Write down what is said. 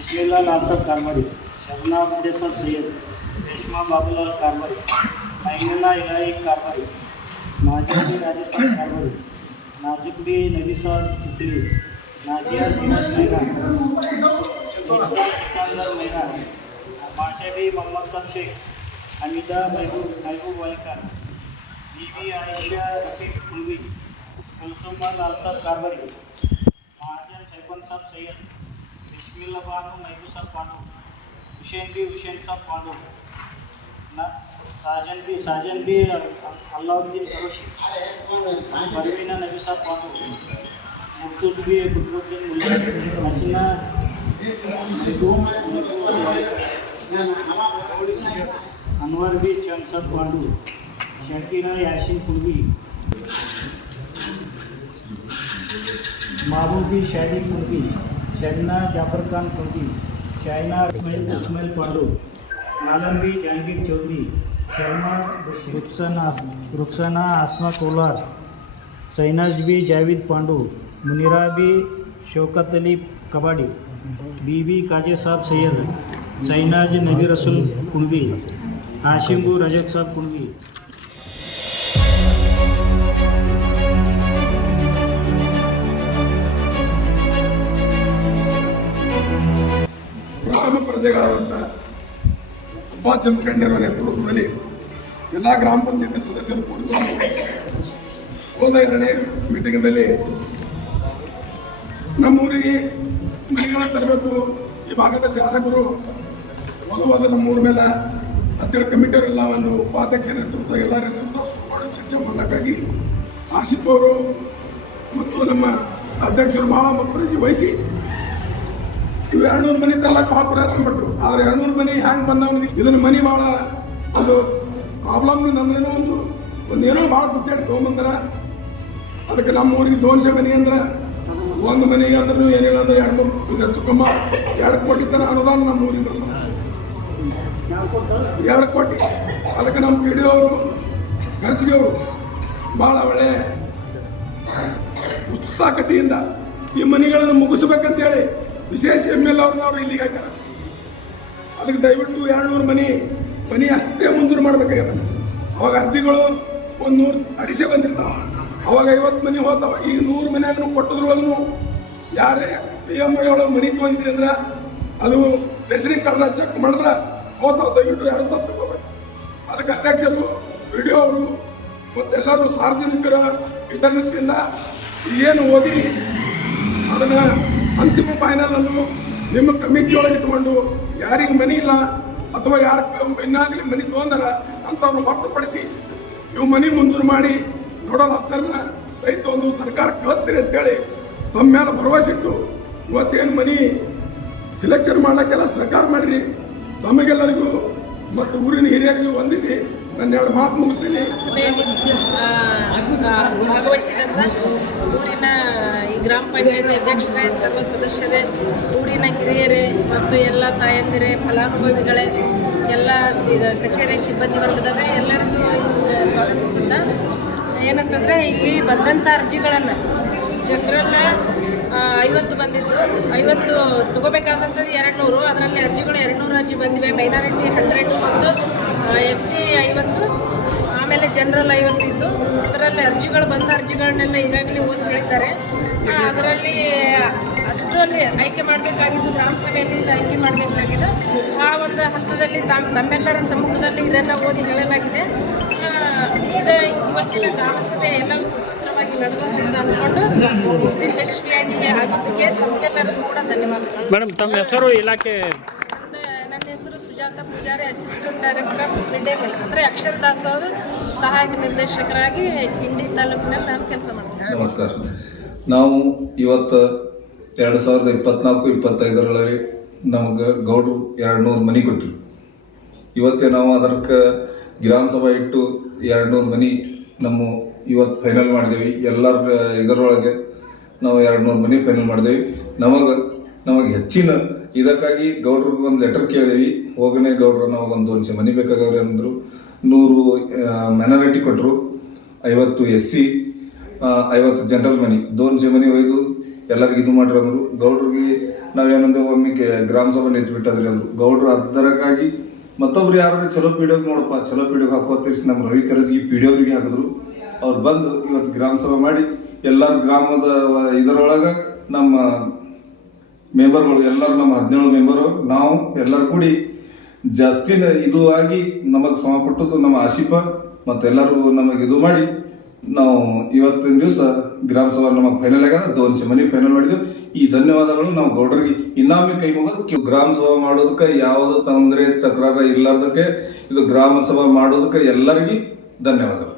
बिस्मिल्ला लालसाब कारभारी. शबना मुंडेसाब सय्यद रेश्मा बाबूलाल कारभारी. नैनला इलाही कारभारी. नाजिबी राजेसाब कारभारी. नाजुकबी नबीसाब उकली नाजिया सिराज मैना मैना. माशाबी मोहम्मद साहब शेख. हमीदा महबूब महबूब वालिकार बीबी आयशा रफीक कुलवी कुलसुमा लालसाब कारभारी. महाजन सैफन साहब सय्यद. इस्मिलला पांडव महबूसा पांडव हुसेन बी हुसेनचा पांडव ना साजन बी साजन बी अल्लाउद्दीन करोशी परवीना नबीसा पांडव मुर्तुज बी कुतुबुद्दीन मुल्ला हसीना अनवर बी चमसद पांडू शकीरा याशीन कुर्वी मारूबी शादी कुर्वी त्यांना जाफर खान कोटी चायना इस्माईल पांडू नालंबी जहांगीर चौधरी शर्मा रुखसाना रुखसाना आसमा कोलार सैनाज बी जावेद पांडू मुनिरा बी शौकत अली कबाडी बीबी काजे साहब सैयद सैनाज नबी रसूल कुणबी हाशिमबू रजक साहब कुणबी ಸುಭಾಷ್ ಚಂದ್ರ ಖಂಡೇರವರ ನೇತೃತ್ವದಲ್ಲಿ ಎಲ್ಲ ಗ್ರಾಮ ಪಂಚಾಯತಿ ಸದಸ್ಯರು ಕೂಡಿಕೊಂಡು ಎರಡನೇ ಮೀಟಿಂಗ್ನಲ್ಲಿ ನಮ್ಮೂರಿಗೆ ಮನೆಗಳ ತರಬೇಕು. ಈ ಭಾಗದ ಶಾಸಕರು ಒಲವಾದ ನಮ್ಮೂರ ಮೇಲೆ ಹತ್ತಿರ ಕಮಿಟಿಯವರೆಲ್ಲ ಒಂದು ಉಪಾಧ್ಯಕ್ಷ ನೇತೃತ್ವ, ಎಲ್ಲ ನೇತೃತ್ವ ಚರ್ಚೆ ಮಾಡಕ್ಕಾಗಿ ಆಸಿಫ್ ಅವರು ಮತ್ತು ನಮ್ಮ ಅಧ್ಯಕ್ಷರು ಭಾಳ ಮುತುವರ್ಜಿ ವಹಿಸಿ ಇವು ಎರಡ್ನೂರು ಮನೆ ತರ್ಲಕ್ಕೆ ಭಾಳ ಪ್ರಯತ್ನ ಪಟ್ಟರು ಆದ್ರೆ ಎರಡ್ನೂರು ಮನೆ ಹ್ಯಾಂಗ್ ಬಂದವನಿಗೆ ಇದನ್ನ ಮನೆ ಭಾಳ ಅದು ಪ್ರಾಬ್ಲಮ್ ನಮ್ದೇನೋ ಒಂದು ಒಂದು ಏನೋ ಭಾಳ ಗುದ್ದಾಡಿ ತೊಗೊಂಬಂದ್ರ. ಅದಕ್ಕೆ ನಮ್ಮ ಊರಿಗೆ ದೋನ್ಸೆ ಮನೆ ಅಂದ್ರೆ, ಒಂದು ಮನೆಗೆ ಅಂದ್ರೂ ಏನಿಲ್ಲ ಅಂದ್ರೆ ಎರಡು ಮೂರು ಇದು ಎರಡು ಕೋಟಿ ತನ ಅನುದಾನ ನಮ್ಮ ಊರಿಗೆ ಎರಡು ಕೋಟಿ. ಅದಕ್ಕೆ ನಮ್ಮ ಪಿ ಅವರು, ಖರ್ಚಿಗೆ ಅವರು ಭಾಳ ಒಳ್ಳೆ ಉತ್ಸಾಹಕತೆಯಿಂದ ಈ ಮನೆಗಳನ್ನು ಮುಗಿಸ್ಬೇಕಂತೇಳಿ ವಿಶೇಷ ಎಂ ಎಲ್ ಅವ್ರನ್ನವ್ರು ಇಲ್ಲಿಗೆ ಅದಕ್ಕೆ ದಯವಿಟ್ಟು ಎರಡು ನೂರು ಮನೆ ಮನೆ ಅಷ್ಟೇ ಮಂಜೂರು ಮಾಡ್ಬೇಕಾಗ್ಯದ. ಅವಾಗ ಅರ್ಜಿಗಳು ಒಂದು ನೂರು ಅಡಿಸೆ ಬಂದಿರ್ತಾವ. ಅವಾಗ ಐವತ್ತು ಮನೆ ಹೋದವ ಈಗ ನೂರು ಮನೆಯಾಗ ಕೊಟ್ಟದ್ರೊಳಗೂ ಯಾರೇ ಪಿ ಎಂ ಐ ಒಳಗೆ ಮನೆ ತೊಗೊಂಡಿದ್ರಿ ಅಂದ್ರೆ ಅದು ರೆಸಿಡೆಂಟ್ ಕಾರ್ಡ್ನ ಚೆಕ್ ಮಾಡಿದ್ರೆ ಹೋತಾವ ದಯವಿಟ್ಟು ಯಾರು ತಪ್ಪಿಕೋಬೇಕು ಅದಕ್ಕೆ ಅಧ್ಯಕ್ಷರು, ವಿಡಿಯೋ ಡಿ ಅವರು ಮತ್ತೆಲ್ಲರೂ ಸಾರ್ವಜನಿಕರ ಹಿತದೃಷ್ಟಿಯಿಂದ ಏನು ಓದಿ ಅದನ್ನ ಅಂತಿಮ ಫೈನಲ್ ಅನ್ನು ನಿಮ್ಮ ಕಮಿಟಿ ಒಳಗೆ ಇಟ್ಕೊಂಡು ಯಾರಿಗೆ ಮನಿ ಇಲ್ಲ ಅಥವಾ ಯಾರ ಇನ್ನಾಗಲಿ ಮನಿ ತೊಗೊಂಡಾರ ಅಂತವ್ರನ್ನ ಹೊರತುಪಡಿಸಿ ನೀವು ಮನಿ ಮಂಜೂರು ಮಾಡಿ ನೋಡಲ್ ಅಫ್ಸರ್ನ ಸಹಿತ ಒಂದು ಸರ್ಕಾರ ಕಳಿಸ್ತೀರಿ ಅಂತೇಳಿ ತಮ್ಮ ಮೇಲೆ ಭರವಸೆ ಇಟ್ಟು ಇವತ್ತೇನು ಮನಿ ಸಿಲೆಕ್ಷನ್ ಮಾಡೋಕ್ಕೆಲ್ಲ ಸರ್ಕಾರ ಮಾಡಿರಿ. ತಮಗೆಲ್ಲರಿಗೂ ಮತ್ತು ಊರಿನ ಹಿರಿಯರಿಗೂ ವಂದಿಸಿ. ನನ್ನ ಎರಡು ಮಾತು ಮುಗಿಸ್ತೀನಿ. ಊರಿನ ಈ ಗ್ರಾಮ ಪಂಚಾಯತಿ ಅಧ್ಯಕ್ಷರೇ, ಸರ್ವ ಸದಸ್ಯರೇ, ಊರಿನ ಹಿರಿಯರೇ ಮತ್ತು ಎಲ್ಲ ತಾಯಂದಿರೇ, ಫಲಾನುಭವಿಗಳೇ, ಎಲ್ಲ ಸಿ ಕಚೇರಿ ಸಿಬ್ಬಂದಿ ವರ್ಗದವರೇ, ಎಲ್ಲರಿಗೂ ಸ್ವಾಗತಿಸುತ್ತಾ, ಏನಂತಂದರೆ ಇಲ್ಲಿ ಬಂದಂಥ ಅರ್ಜಿಗಳನ್ನು ಜನರಲ್ಲ ಐವತ್ತು ಬಂದಿದ್ದು, ಐವತ್ತು ತಗೋಬೇಕಾದಂಥದ್ದು ಎರಡು ನೂರು ಅದರಲ್ಲಿ ಅರ್ಜಿಗಳು ಎರಡು ನೂರು ಅರ್ಜಿ ಬಂದಿವೆ. ಮೈನಾರಿಟಿ ಹಂಡ್ರೆಡ್ ಮತ್ತು ಎಸ್ ಸಿ ಐವತ್ತು, ಆಮೇಲೆ ಜನರಲ್ ಐವತ್ತು ಇದ್ದು ಅದರಲ್ಲಿ ಅರ್ಜಿಗಳು ಬಂದ ಅರ್ಜಿಗಳನ್ನೆಲ್ಲ ಈಗಾಗಲೇ ಓದಿ ಹೇಳಿದ್ದಾರೆ. ಅದರಲ್ಲಿ ಅಷ್ಟರಲ್ಲಿ ಆಯ್ಕೆ ಮಾಡಬೇಕಾಗಿದ್ದು ಗ್ರಾಮ ಸಭೆಯಲ್ಲಿ ಆಯ್ಕೆ ಮಾಡಬೇಕಾಗಿದೆ. ಆ ಒಂದು ಹಂತದಲ್ಲಿ ತಮ್ಮ ತಮ್ಮೆಲ್ಲರ ಸಮ್ಮುಖದಲ್ಲಿ ಇದನ್ನು ಓದಿ ಹೇಳಲಾಗಿದೆ. ಇದು ಇವತ್ತಿನ ಗ್ರಾಮ ಸಭೆ ಎಲ್ಲವೂ ಸುಸೂತ್ರವಾಗಿ ನಡೆದು ಅಂತ ಅಂದ್ಕೊಂಡು ಯಶಸ್ವಿಯಾಗಿ ಆಗಿದ್ದಕ್ಕೆ ತಮಗೆಲ್ಲರಿಗೂ ಕೂಡ ಧನ್ಯವಾದಗಳು. ಮೇಡಮ್, ತಮ್ಮ ಹೆಸರು, ಇಲಾಖೆ Pujari assistant director of day meal ಅಂದರೆ ಅಕ್ಷರ ಅವರು ಸಹಾಯಕ ನಿರ್ದೇಶಕರಾಗಿ ಇಂಡಿ ತಾಲೂಕಿನಲ್ಲಿ ನಾನು ಕೆಲಸ ಮಾಡ್ತೀನಿ. ನಮಸ್ಕಾರ. ನಾವು ಇವತ್ತು ಎರಡು ಸಾವಿರದ ಇಪ್ಪತ್ನಾಲ್ಕು ಇಪ್ಪತ್ತೈದರೊಳಗೆ ನಮಗೆ ಗೌಡ್ರು ಎರಡು ನೂರು ಮನೆ ಕೊಟ್ಟರು ಇವತ್ತೇ ನಾವು ಅದಕ್ಕೆ ಗ್ರಾಮ ಸಭಾ ಇಟ್ಟು ಎರಡು ನೂರು ಮನೆ ನಮ್ಮ ಇವತ್ತು ಫೈನಲ್ ಮಾಡಿದೆವಿ. ಎಲ್ಲರ ಇದರೊಳಗೆ ನಾವು ಎರಡು ನೂರು ಮನೆ ಫೈನಲ್ ಮಾಡಿದೇವಿ. ನಮಗೆ ನಮಗೆ ಹೆಚ್ಚಿನ ಇದಕ್ಕಾಗಿ ಗೌಡ್ರಿಗೆ ಒಂದು ಲೆಟರ್ ಕೇಳಿದೀವಿ. ಹೋಗನೆ ಗೌಡ್ರನ್ನ ನಾವು ಒಂದು ಒಂದು ಮನೆ ಬೇಕಾಗವ್ರಿ ಅಂದರು. ನೂರು ಮೆನಾರಿಟಿ ಕೊಟ್ಟರು ಐವತ್ತು ಎಸ್ ಸಿ ಐವತ್ತು ಜನರಲ್ ಮನಿ. ದೋನ್ಸೆ ಮನಿ ಒಯ್ದು ಎಲ್ಲರಿಗೂ ಇದು ಮಾಡ್ರಿ ಅಂದರು. ಗೌಡ್ರಿಗೆ ನಾವೇನಂದ್ರೆ ಒಮ್ಮೆ ಗ್ರಾಮ ಸಭೆ ನಿಂತ್ಬಿಟ್ಟದ್ರಿ ಅಂದರು. ಗೌಡ್ರು ಅದರಕ್ಕಾಗಿ ಮತ್ತೊಬ್ರು ಯಾರು ಚಲೋ ಪೀಡಿಯೋಗೆ ನೋಡಪ್ಪ, ಚಲೋ ಪೀಡಿಯೋಗೆ ಹಾಕೋತೀಸ್ ನಮ್ಮ ರವಿ ಕರಜ್ಗಿ ಪೀಡಿಯೋರಿಗೆ ಹಾಕಿದ್ರು. ಅವ್ರು ಬಂದು ಇವತ್ತು ಗ್ರಾಮ ಸಭೆ ಮಾಡಿ ಎಲ್ಲ ಗ್ರಾಮದ ಇದರೊಳಗ ನಮ್ಮ ಮೆಂಬರ್ಗಳು ಎಲ್ಲರೂ ನಮ್ಮ ಹದಿನೇಳು ಮೆಂಬರು, ನಾವು ಎಲ್ಲರೂ ಕೂಡಿ ಜಾಸ್ತಿ ಇದು ಆಗಿ ನಮಗೆ ಶ್ರಮಪಟ್ಟದ್ದು ನಮ್ಮ ಆಶೀಪ ಮತ್ತೆಲ್ಲರೂ ನಮಗೆ ಇದು ಮಾಡಿ ನಾವು ಇವತ್ತಿನ ದಿವಸ ಗ್ರಾಮ ಸಭಾ ನಮಗೆ ಫೈನಲ್ ಆಗ್ಯದ ದೋನ್ಸಿ ಮನಿ ಫೈನಲ್ ಮಾಡಿದ್ವಿ. ಈ ಧನ್ಯವಾದಗಳು ನಾವು ಗೌಡರಿಗೆ. ಇನ್ನೊಮ್ಮೆ ಕೈ ಮುಗೋದಕ್ಕೆ ಗ್ರಾಮ ಸಭಾ ಮಾಡೋದಕ್ಕೆ ಯಾವುದೋ ತೊಂದರೆ, ತಕರಾರ ಇರ್ಲಾರ್ದಕ್ಕೆ ಇದು ಗ್ರಾಮ ಸಭಾ ಮಾಡೋದಕ್ಕೆ ಎಲ್ಲರಿಗೂ ಧನ್ಯವಾದಗಳು.